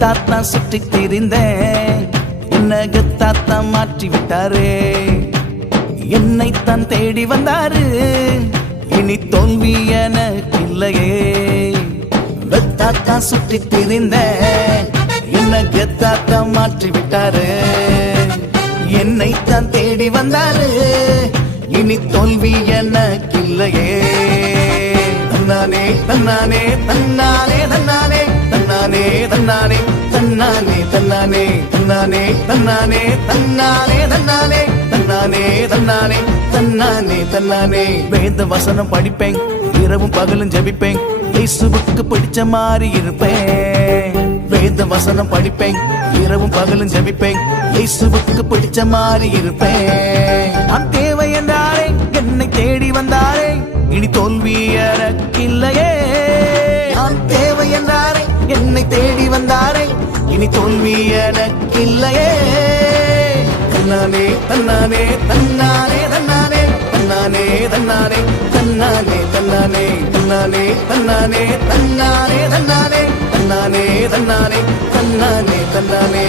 கத்தாத்தான் சுற்றி திரிந்தேன், என்ன கத்தாத்தான் மாற்றி விட்டாரே. என்னைத்தான் தேடி வந்தாரு, இனி தோல்வி எனக்கு இல்லையே. கத்தாத்தான் சுற்றி திரிந்தேன், என்ன கத்தாத்தான் மாற்றி விட்டாரு. என்னைத்தான் தேடி வந்தாரு, இனி தோல்வி எனக்கு இல்லையே. தன்னானே தன்னானே தன்னானே தன்னானே தன்னானே தன்னானே தன்னானே தன்னானே தன்னானே தன்னானே தன்னானே தன்னானே தன்னானே தன்னானே தன்னானே தன்னானே. வேத வசனம் படிப்பேன், இரவும் பகலும் ஜெபிப்பேன், இயேசுவுக்கு பிடிச்ச மாதிரி இருப்பேன். வேத வசனம் படிப்பேன், இரவும் பகலும் ஜெபிப்பேன், இயேசுவுக்கு பிடிச்ச மாதிரி இருப்பேன். நான் தேவை என்றாரே, என்னை தேடி வந்தாரே, இனி தோல்வி எனக்கு இல்லையே. நான் தேவை என்றாரே, என்னை தேடி வந்தாரே, இனி தோல்வி எனக்கு இல்லையே. தன்னானே தன்னானே தன்னானே தன்னானே தன்னானே தன்னானே தன்னானே தன்னானே தன்னானே தன்னானே தன்னானே தன்னானே தன்னானே தன்னானே தன்னானே தன்னானே.